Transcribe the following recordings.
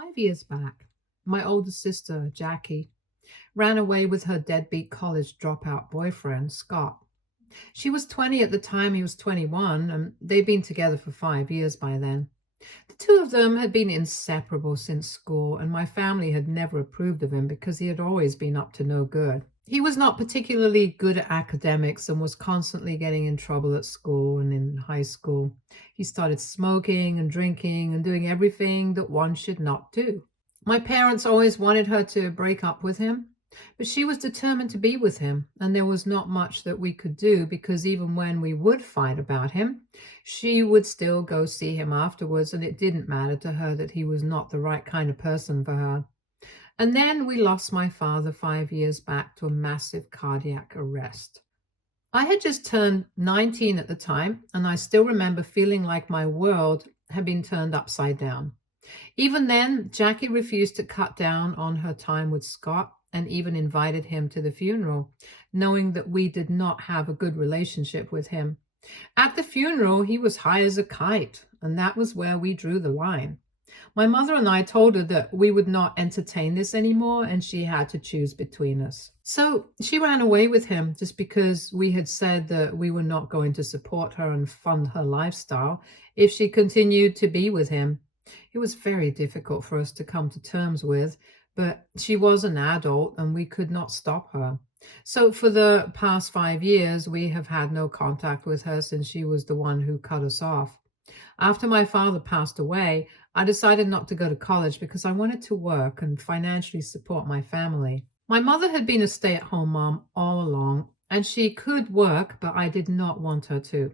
5 years back, my older sister, Jackie, ran away with her deadbeat college dropout boyfriend, Scott. She was 20 at the time he was 21, and they'd been together for 5 years by then. The two of them had been inseparable since school, and my family had never approved of him because he had always been up to no good. He was not particularly good at academics and was constantly getting in trouble at school and in high school. He started smoking and drinking and doing everything that one should not do. My parents always wanted her to break up with him, but she was determined to be with him, and there was not much that we could do because even when we would fight about him, she would still go see him afterwards, and it didn't matter to her that he was not the right kind of person for her. And then we lost my father 5 years back to a massive cardiac arrest. I had just turned 19 at the time, and I still remember feeling like my world had been turned upside down. Even then, Jackie refused to cut down on her time with Scott and even invited him to the funeral, knowing that we did not have a good relationship with him. At the funeral, he was high as a kite, and that was where we drew the line. My mother and I told her that we would not entertain this anymore, and she had to choose between us. So she ran away with him just because we had said that we were not going to support her and fund her lifestyle if she continued to be with him. It was very difficult for us to come to terms with, but she was an adult and we could not stop her. So for the past 5 years, we have had no contact with her since she was the one who cut us off. After my father passed away, I decided not to go to college because I wanted to work and financially support my family. My mother had been a stay-at-home mom all along, and she could work, but I did not want her to.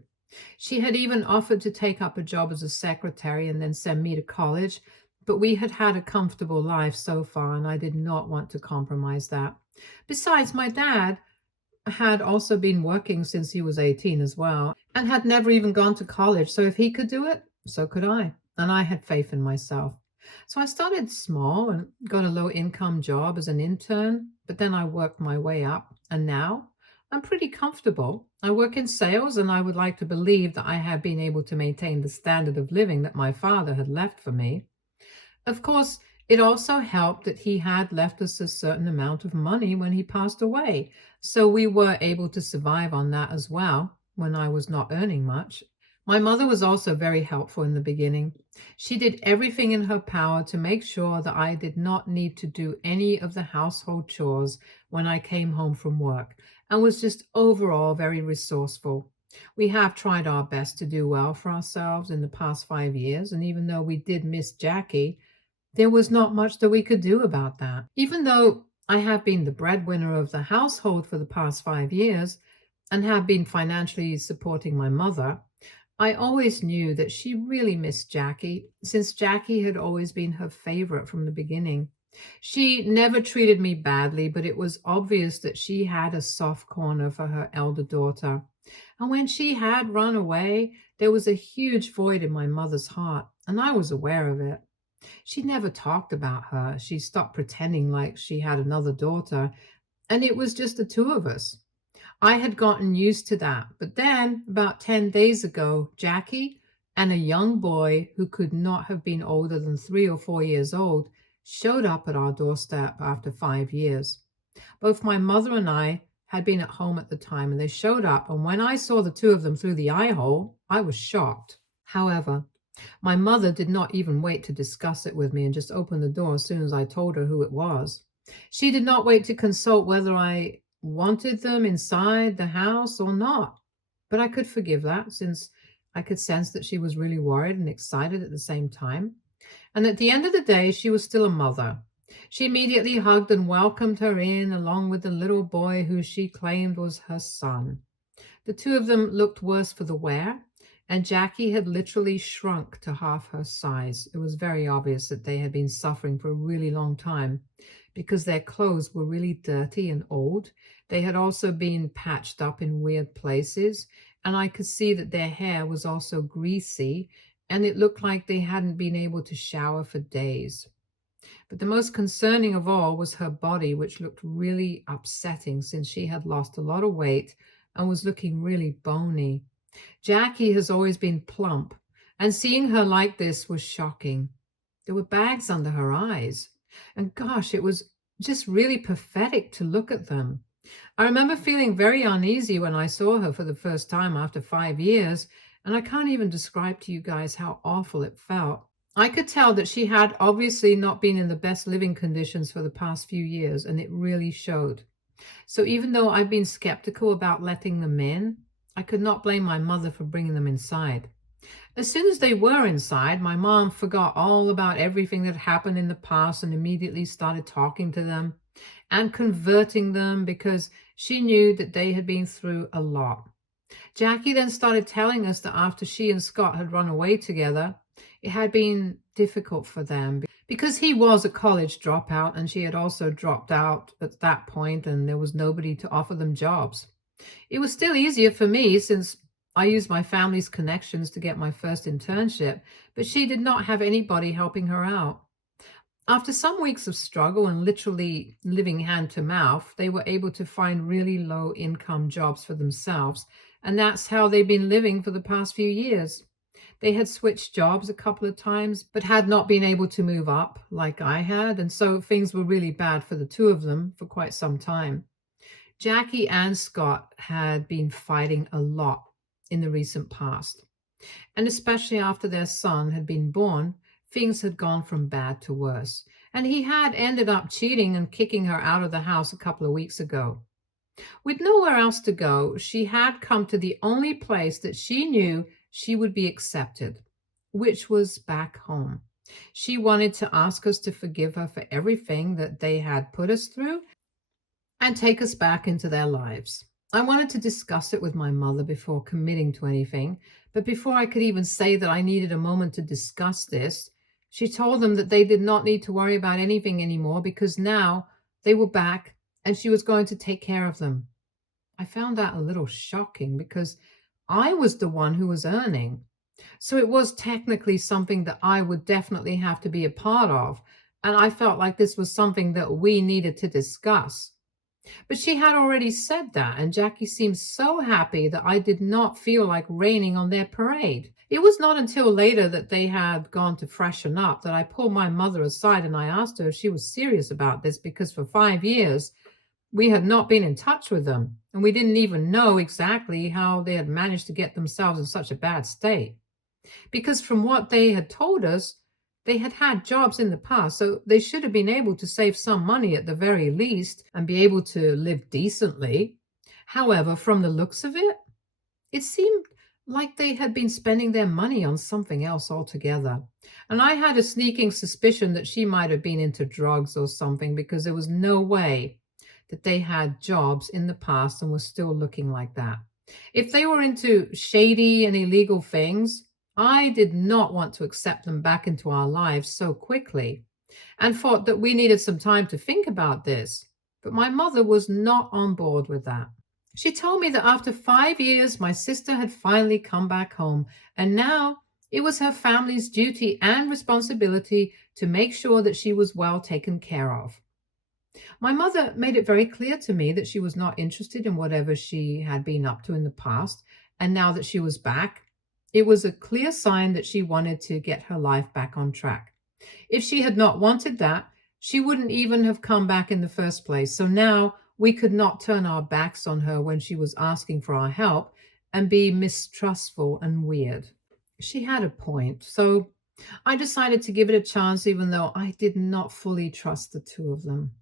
She had even offered to take up a job as a secretary and then send me to college, but we had had a comfortable life so far, and I did not want to compromise that. Besides, my dad had also been working since he was 18 as well, and had never even gone to college, so if he could do it, so could I. And I had faith in myself. So I started small and got a low-income job as an intern, but then I worked my way up, and now I'm pretty comfortable. I work in sales, and I would like to believe that I have been able to maintain the standard of living that my father had left for me. Of course, it also helped that he had left us a certain amount of money when he passed away, so we were able to survive on that as well when I was not earning much. My mother was also very helpful in the beginning. She did everything in her power to make sure that I did not need to do any of the household chores when I came home from work, and was just overall very resourceful. We have tried our best to do well for ourselves in the past 5 years, and even though we did miss Jackie, there was not much that we could do about that. Even though I have been the breadwinner of the household for the past 5 years and have been financially supporting my mother, I always knew that she really missed Jackie, since Jackie had always been her favorite from the beginning. She never treated me badly, but it was obvious that she had a soft corner for her elder daughter. And when she had run away, there was a huge void in my mother's heart, and I was aware of it. She never talked about her. She stopped pretending like she had another daughter, and it was just the two of us. I had gotten used to that. But then, about 10 days ago, Jackie and a young boy who could not have been older than 3 or 4 years old showed up at our doorstep after 5 years. Both my mother and I had been at home at the time, and they showed up, and when I saw the two of them through the eye hole, I was shocked. However, my mother did not even wait to discuss it with me and just opened the door as soon as I told her who it was. She did not wait to consult whether I wanted them inside the house or not. But I could forgive that, since I could sense that she was really worried and excited at the same time. And at the end of the day, she was still a mother. She immediately hugged and welcomed her in, along with the little boy who she claimed was her son. The two of them looked worse for the wear, and Jackie had literally shrunk to half her size. It was very obvious that they had been suffering for a really long time because their clothes were really dirty and old. They had also been patched up in weird places, and I could see that their hair was also greasy, and it looked like they hadn't been able to shower for days. But the most concerning of all was her body, which looked really upsetting since she had lost a lot of weight and was looking really bony. Jackie has always been plump, and seeing her like this was shocking. There were bags under her eyes. And gosh, it was just really pathetic to look at them. I remember feeling very uneasy when I saw her for the first time after 5 years, and I can't even describe to you guys how awful it felt. I could tell that she had obviously not been in the best living conditions for the past few years, and it really showed. So even though I've been skeptical about letting them in, I could not blame my mother for bringing them inside. As soon as they were inside, my mom forgot all about everything that happened in the past and immediately started talking to them and converting them because she knew that they had been through a lot. Jackie then started telling us that after she and Scott had run away together, it had been difficult for them because he was a college dropout and she had also dropped out at that point and there was nobody to offer them jobs. It was still easier for me since I used my family's connections to get my first internship, but she did not have anybody helping her out. After some weeks of struggle and literally living hand to mouth, they were able to find really low income jobs for themselves, and that's how they've been living for the past few years. They had switched jobs a couple of times, but had not been able to move up like I had, and so things were really bad for the two of them for quite some time. Jackie and Scott had been fighting a lot in the recent past, and especially after their son had been born, things had gone from bad to worse. And he had ended up cheating and kicking her out of the house a couple of weeks ago. With nowhere else to go, she had come to the only place that she knew she would be accepted, which was back home. She wanted to ask us to forgive her for everything that they had put us through and take us back into their lives. I wanted to discuss it with my mother before committing to anything, but before I could even say that I needed a moment to discuss this, she told them that they did not need to worry about anything anymore because now they were back and she was going to take care of them. I found that a little shocking because I was the one who was earning. So it was technically something that I would definitely have to be a part of. And I felt like this was something that we needed to discuss. But she had already said that, and Jackie seemed so happy that I did not feel like raining on their parade. It was not until later that they had gone to freshen up that I pulled my mother aside and I asked her if she was serious about this because for 5 years we had not been in touch with them, and we didn't even know exactly how they had managed to get themselves in such a bad state. Because from what they had told us, they had had jobs in the past, so they should have been able to save some money at the very least and be able to live decently. However, from the looks of it, it seemed like they had been spending their money on something else altogether. And I had a sneaking suspicion that she might have been into drugs or something because there was no way that they had jobs in the past and were still looking like that. If they were into shady and illegal things, I did not want to accept them back into our lives so quickly and thought that we needed some time to think about this. But my mother was not on board with that. She told me that after 5 years, my sister had finally come back home, and now it was her family's duty and responsibility to make sure that she was well taken care of. My mother made it very clear to me that she was not interested in whatever she had been up to in the past, and now that she was back, it was a clear sign that she wanted to get her life back on track. If she had not wanted that, she wouldn't even have come back in the first place. So now we could not turn our backs on her when she was asking for our help and be mistrustful and weird. She had a point. So I decided to give it a chance, even though I did not fully trust the two of them.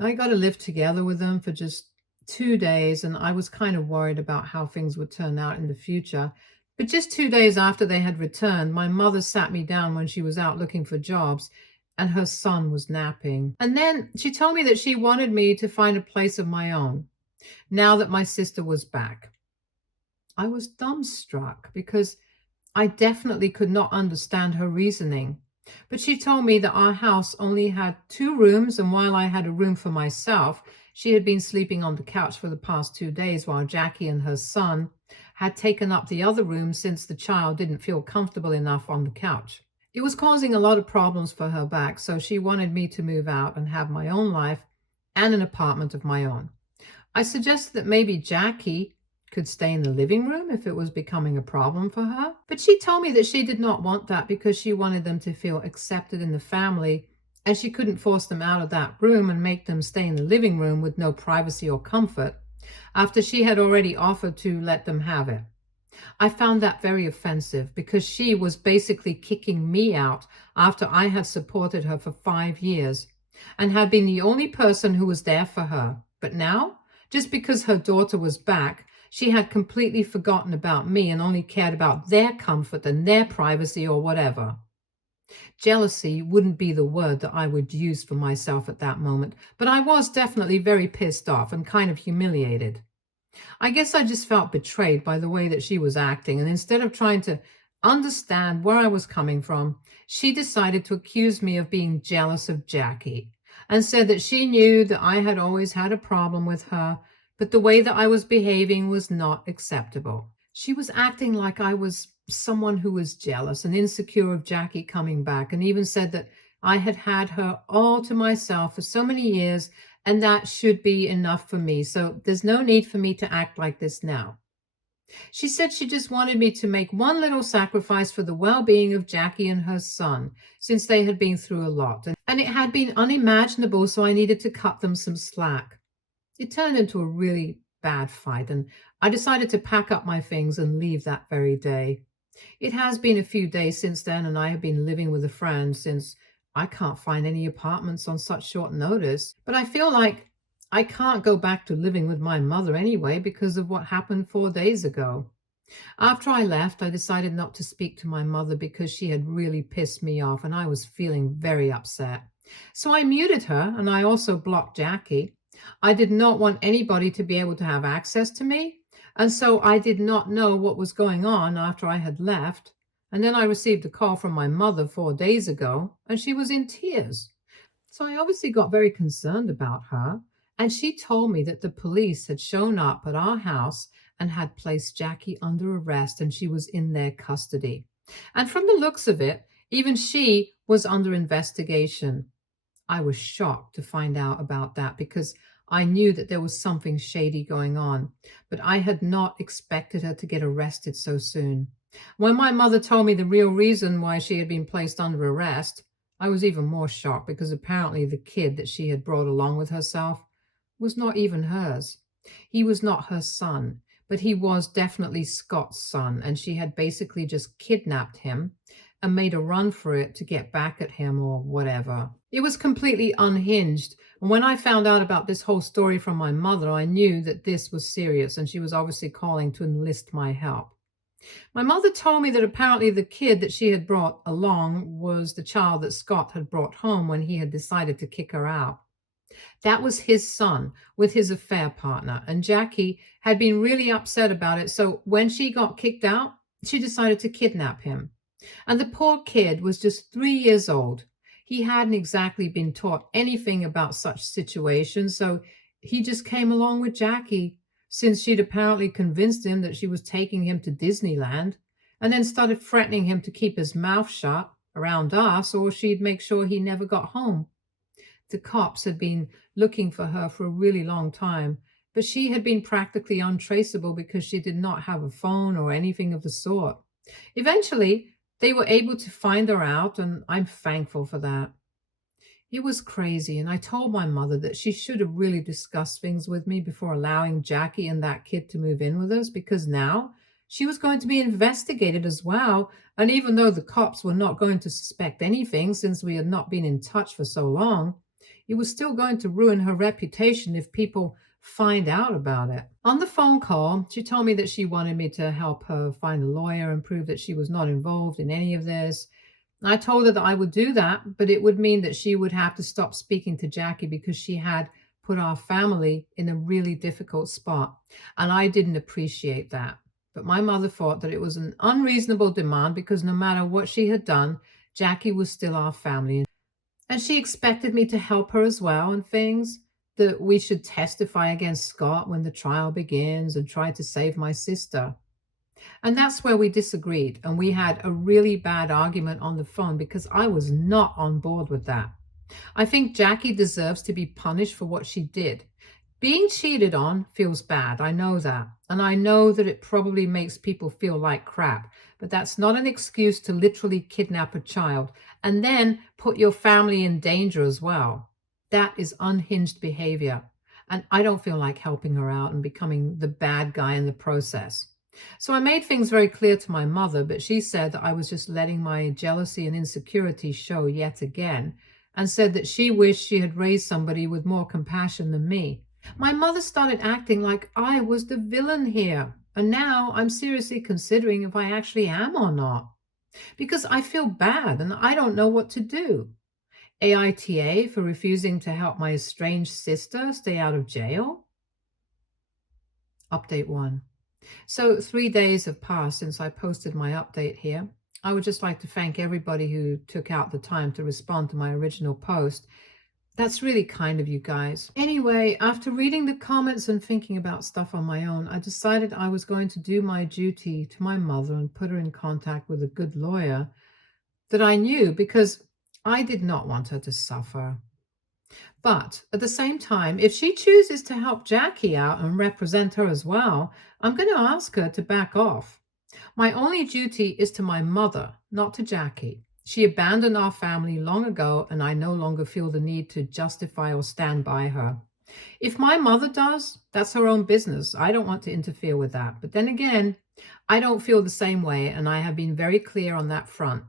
I got to live together with them for just 2 days, and I was kind of worried about how things would turn out in the future. But just 2 days after they had returned, my mother sat me down when she was out looking for jobs, and her son was napping. And then she told me that she wanted me to find a place of my own, now that my sister was back. I was dumbstruck because I definitely could not understand her reasoning. But she told me that our house only had 2 rooms, and while I had a room for myself, she had been sleeping on the couch for the past 2 days while Jackie and her son had taken up the other room since the child didn't feel comfortable enough on the couch. It was causing a lot of problems for her back, so she wanted me to move out and have my own life and an apartment of my own. I suggested that maybe Jackie could stay in the living room if it was becoming a problem for her. But she told me that she did not want that because she wanted them to feel accepted in the family, and she couldn't force them out of that room and make them stay in the living room with no privacy or comfort after she had already offered to let them have it. I found that very offensive because she was basically kicking me out after I had supported her for 5 years and had been the only person who was there for her. But now, just because her daughter was back, she had completely forgotten about me and only cared about their comfort and their privacy or whatever. Jealousy wouldn't be the word that I would use for myself at that moment, but I was definitely very pissed off and kind of humiliated. I guess I just felt betrayed by the way that she was acting, and instead of trying to understand where I was coming from, she decided to accuse me of being jealous of Jackie and said that she knew that I had always had a problem with her, but the way that I was behaving was not acceptable. She was acting like I was someone who was jealous and insecure of Jackie coming back, and even said that I had had her all to myself for so many years and that should be enough for me. So there's no need for me to act like this now. She said she just wanted me to make one little sacrifice for the well-being of Jackie and her son, since they had been through a lot, and it had been unimaginable, so I needed to cut them some slack. It turned into a really bad fight, and I decided to pack up my things and leave that very day. It has been a few days since then, and I have been living with a friend since I can't find any apartments on such short notice. But I feel like I can't go back to living with my mother anyway because of what happened 4 days ago. After I left, I decided not to speak to my mother because she had really pissed me off and I was feeling very upset. So I muted her and I also blocked Jackie. I did not want anybody to be able to have access to me, and so I did not know what was going on after I had left. And then I received a call from my mother 4 days ago, and she was in tears. So I obviously got very concerned about her, and she told me that the police had shown up at our house and had placed Jackie under arrest, and she was in their custody. And from the looks of it, even she was under investigation. I was shocked to find out about that because I knew that there was something shady going on, but I had not expected her to get arrested so soon. When my mother told me the real reason why she had been placed under arrest, I was even more shocked because apparently the kid that she had brought along with herself was not even hers. He was not her son, but he was definitely Scott's son, and she had basically just kidnapped him and made a run for it to get back at him or whatever. It was completely unhinged. And when I found out about this whole story from my mother, I knew that this was serious and she was obviously calling to enlist my help. My mother told me that apparently the kid that she had brought along was the child that Scott had brought home when he had decided to kick her out. That was his son with his affair partner, and Jackie had been really upset about it. So when she got kicked out, she decided to kidnap him. And the poor kid was just 3 years old. He hadn't exactly been taught anything about such situations, so he just came along with Jackie, since she'd apparently convinced him that she was taking him to Disneyland, and then started threatening him to keep his mouth shut around us or she'd make sure he never got home. The cops had been looking for her for a really long time, but she had been practically untraceable because she did not have a phone or anything of the sort. Eventually, they were able to find her out, and I'm thankful for that. It was crazy, and I told my mother that she should have really discussed things with me before allowing Jackie and that kid to move in with us, because now she was going to be investigated as well. And even though the cops were not going to suspect anything since we had not been in touch for so long, it was still going to ruin her reputation if people find out about it. On the phone call, she told me that she wanted me to help her find a lawyer and prove that she was not involved in any of this. I told her that I would do that, but it would mean that she would have to stop speaking to Jackie because she had put our family in a really difficult spot, and I didn't appreciate that. But my mother thought that it was an unreasonable demand because no matter what she had done, Jackie was still our family. And she expected me to help her as well and things, that we should testify against Scott when the trial begins and try to save my sister. And that's where we disagreed, and we had a really bad argument on the phone because I was not on board with that. I think Jackie deserves to be punished for what she did. Being cheated on feels bad. I know that. And I know that it probably makes people feel like crap. But that's not an excuse to literally kidnap a child and then put your family in danger as well. That is unhinged behavior. And I don't feel like helping her out and becoming the bad guy in the process. So I made things very clear to my mother, but she said that I was just letting my jealousy and insecurity show yet again, and said that she wished she had raised somebody with more compassion than me. My mother started acting like I was the villain here, and now I'm seriously considering if I actually am or not, because I feel bad and I don't know what to do. AITA for refusing to help my estranged sister stay out of jail? Update 1. So 3 days have passed since I posted my update here. I would just like to thank everybody who took out the time to respond to my original post. That's really kind of you guys. Anyway, after reading the comments and thinking about stuff on my own, I decided I was going to do my duty to my mother and put her in contact with a good lawyer that I knew, because I did not want her to suffer. But at the same time, if she chooses to help Jackie out and represent her as well, I'm going to ask her to back off. My only duty is to my mother, not to Jackie. She abandoned our family long ago, and I no longer feel the need to justify or stand by her. If my mother does, that's her own business. I don't want to interfere with that. But then again, I don't feel the same way, and I have been very clear on that front.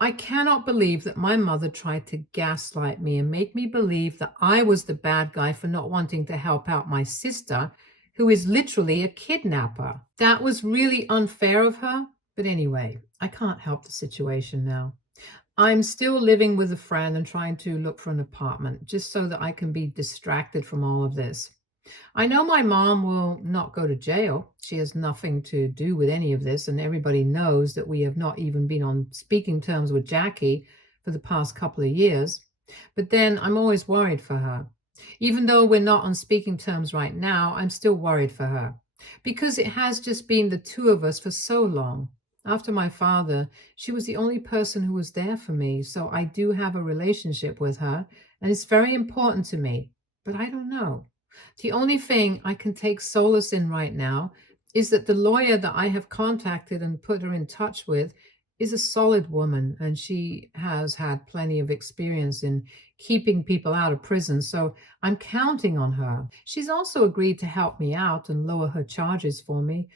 I cannot believe that my mother tried to gaslight me and make me believe that I was the bad guy for not wanting to help out my sister, who is literally a kidnapper. That was really unfair of her. But anyway, I can't help the situation now. I'm still living with a friend and trying to look for an apartment just so that I can be distracted from all of this. I know my mom will not go to jail. She has nothing to do with any of this, and everybody knows that we have not even been on speaking terms with Jackie for the past couple of years. But then I'm always worried for her. Even though we're not on speaking terms right now, I'm still worried for her, because it has just been the two of us for so long. After my father, she was the only person who was there for me, so I do have a relationship with her, and it's very important to me. But I don't know. The only thing I can take solace in right now is that the lawyer that I have contacted and put her in touch with is a solid woman, and she has had plenty of experience in keeping people out of prison, so I'm counting on her. She's also agreed to help me out and lower her charges for me,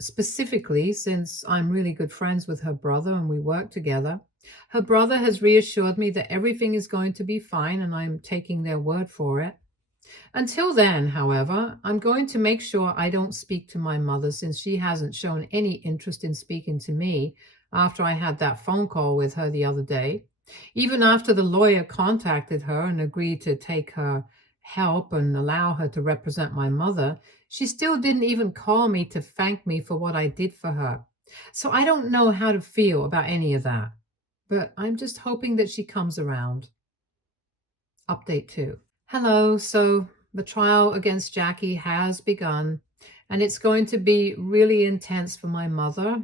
specifically since I'm really good friends with her brother and we work together. Her brother has reassured me that everything is going to be fine, and I'm taking their word for it. Until then, however, I'm going to make sure I don't speak to my mother, since she hasn't shown any interest in speaking to me after I had that phone call with her the other day. Even after the lawyer contacted her and agreed to take her help and allow her to represent my mother, she still didn't even call me to thank me for what I did for her. So I don't know how to feel about any of that. But I'm just hoping that she comes around. Update 2. Hello. So the trial against Jackie has begun, and it's going to be really intense for my mother.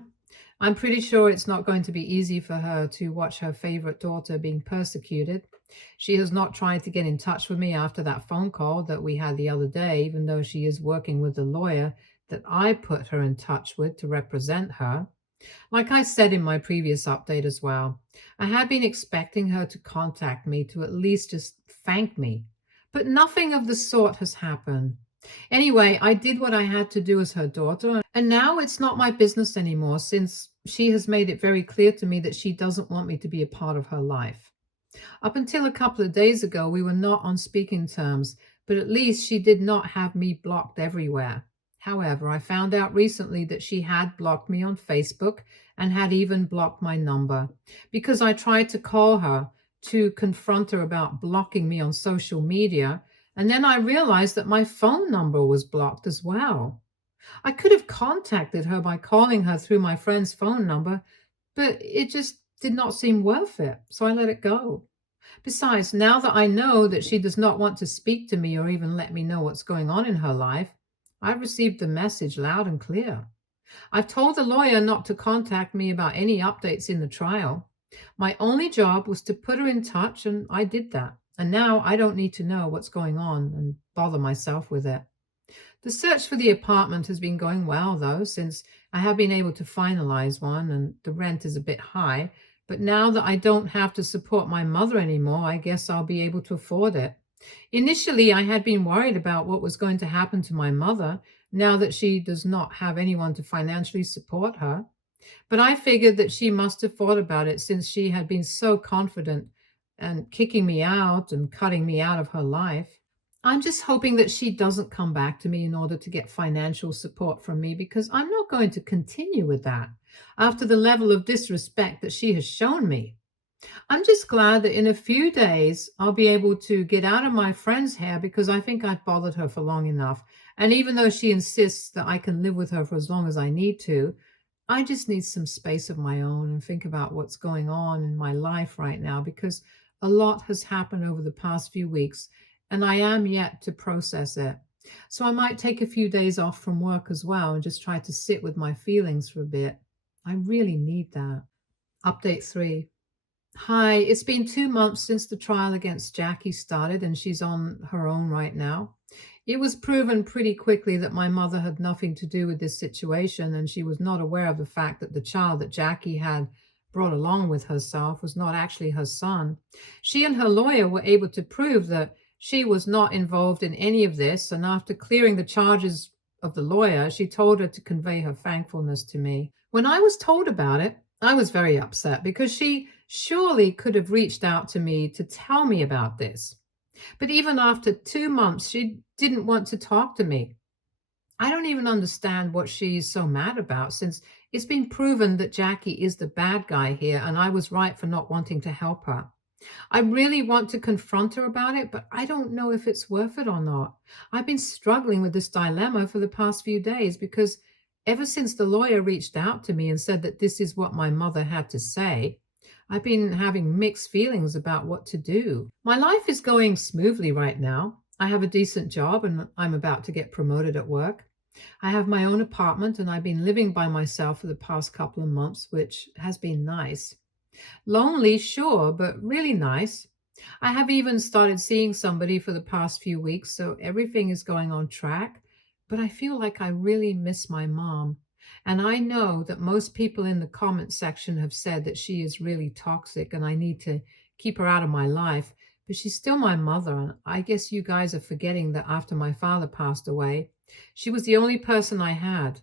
I'm pretty sure it's not going to be easy for her to watch her favorite daughter being persecuted. She has not tried to get in touch with me after that phone call that we had the other day, even though she is working with the lawyer that I put her in touch with to represent her. Like I said in my previous update as well, I had been expecting her to contact me to at least just thank me, but nothing of the sort has happened. Anyway, I did what I had to do as her daughter, and now it's not my business anymore, since she has made it very clear to me that she doesn't want me to be a part of her life. Up until a couple of days ago, we were not on speaking terms, but at least she did not have me blocked everywhere. However, I found out recently that she had blocked me on Facebook and had even blocked my number, because I tried to call her to confront her about blocking me on social media, and then I realized that my phone number was blocked as well. I could have contacted her by calling her through my friend's phone number, but it just did not seem worth it, so I let it go. Besides, now that I know that she does not want to speak to me or even let me know what's going on in her life, I've received the message loud and clear. I've told the lawyer not to contact me about any updates in the trial. My only job was to put her in touch, and I did that. And now I don't need to know what's going on and bother myself with it. The search for the apartment has been going well, though, since I have been able to finalize one and the rent is a bit high. But now that I don't have to support my mother anymore, I guess I'll be able to afford it. Initially, I had been worried about what was going to happen to my mother now that she does not have anyone to financially support her. But I figured that she must have thought about it since she had been so confident and kicking me out and cutting me out of her life. I'm just hoping that she doesn't come back to me in order to get financial support from me because I'm not going to continue with that after the level of disrespect that she has shown me. I'm just glad that in a few days I'll be able to get out of my friend's hair because I think I've bothered her for long enough. And even though she insists that I can live with her for as long as I need to, I just need some space of my own and think about what's going on in my life right now because a lot has happened over the past few weeks and I am yet to process it. So I might take a few days off from work as well and just try to sit with my feelings for a bit. I really need that. Update 3. Hi, it's been 2 months since the trial against Jackie started, and she's on her own right now. It was proven pretty quickly that my mother had nothing to do with this situation, and she was not aware of the fact that the child that Jackie had brought along with herself was not actually her son. She and her lawyer were able to prove that she was not involved in any of this, and after clearing the charges of the lawyer, she told her to convey her thankfulness to me. When I was told about it, I was very upset because she surely could have reached out to me to tell me about this. But even after 2 months, she didn't want to talk to me. I don't even understand what she's so mad about since it's been proven that Jackie is the bad guy here and I was right for not wanting to help her. I really want to confront her about it, but I don't know if it's worth it or not. I've been struggling with this dilemma for the past few days because ever since the lawyer reached out to me and said that this is what my mother had to say, I've been having mixed feelings about what to do. My life is going smoothly right now. I have a decent job and I'm about to get promoted at work. I have my own apartment and I've been living by myself for the past couple of months, which has been nice. Lonely, sure, but really nice. I have even started seeing somebody for the past few weeks, so everything is going on track. But I feel like I really miss my mom. And I know that most people in the comment section have said that she is really toxic and I need to keep her out of my life. But she's still my mother. And I guess you guys are forgetting that after my father passed away, she was the only person I had.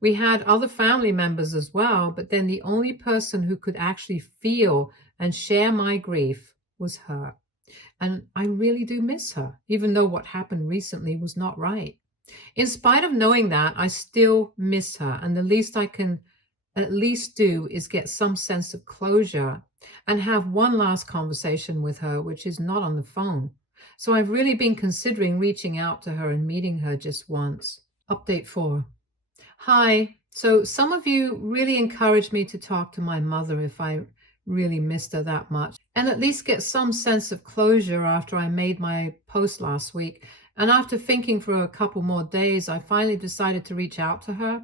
We had other family members as well, but then the only person who could actually feel and share my grief was her. And I really do miss her, even though what happened recently was not right. In spite of knowing that, I still miss her. And the least I can at least do is get some sense of closure and have one last conversation with her, which is not on the phone. So I've really been considering reaching out to her and meeting her just once. Update 4. Hi. So some of you really encouraged me to talk to my mother if I really missed her that much and at least get some sense of closure after I made my post last week. And after thinking for a couple more days, I finally decided to reach out to her.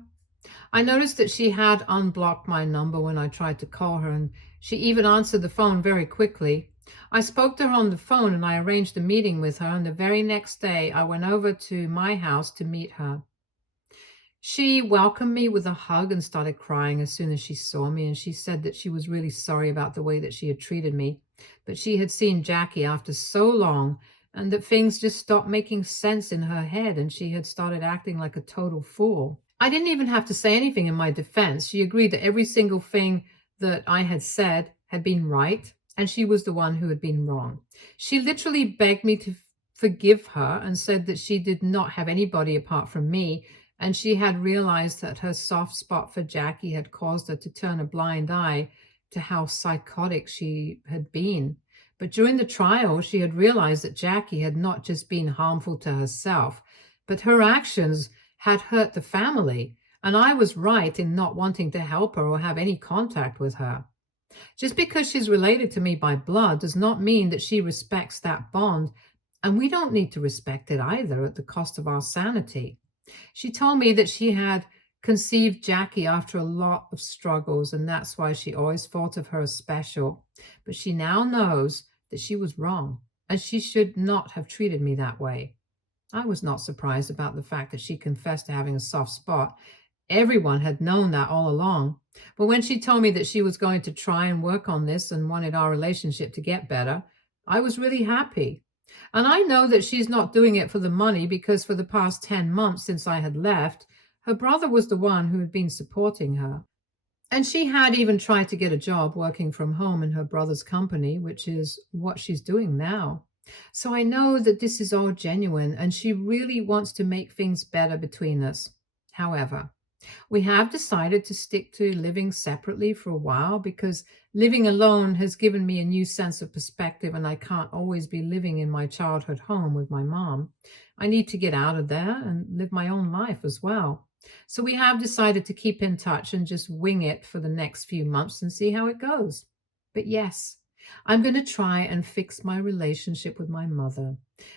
I noticed that she had unblocked my number when I tried to call her, and she even answered the phone very quickly. I spoke to her on the phone and I arranged a meeting with her, and the very next day I went over to my house to meet her. She welcomed me with a hug and started crying as soon as she saw me, and she said that she was really sorry about the way that she had treated me, but she had seen Jackie after so long and that things just stopped making sense in her head and she had started acting like a total fool. I didn't even have to say anything in my defense. She agreed that every single thing that I had said had been right and she was the one who had been wrong. She literally begged me to forgive her and said that she did not have anybody apart from me, and she had realized that her soft spot for Jackie had caused her to turn a blind eye to how psychotic she had been. But during the trial, she had realized that Jackie had not just been harmful to herself, but her actions had hurt the family, and I was right in not wanting to help her or have any contact with her. Just because she's related to me by blood does not mean that she respects that bond, and we don't need to respect it either at the cost of our sanity. She told me that she had conceived Jackie after a lot of struggles, and that's why she always thought of her as special. But she now knows that she was wrong, and she should not have treated me that way. I was not surprised about the fact that she confessed to having a soft spot. Everyone had known that all along. But when she told me that she was going to try and work on this and wanted our relationship to get better, I was really happy. And I know that she's not doing it for the money because for the past 10 months since I had left, her brother was the one who had been supporting her. And she had even tried to get a job working from home in her brother's company, which is what she's doing now. So I know that this is all genuine and she really wants to make things better between us. However, we have decided to stick to living separately for a while because living alone has given me a new sense of perspective, and I can't always be living in my childhood home with my mom. I need to get out of there and live my own life as well. So we have decided to keep in touch and just wing it for the next few months and see how it goes. But yes, I'm going to try and fix my relationship with my mother,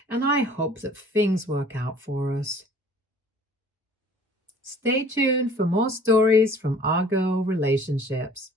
and I hope that things work out for us. Stay tuned for more stories from Argo Relationships.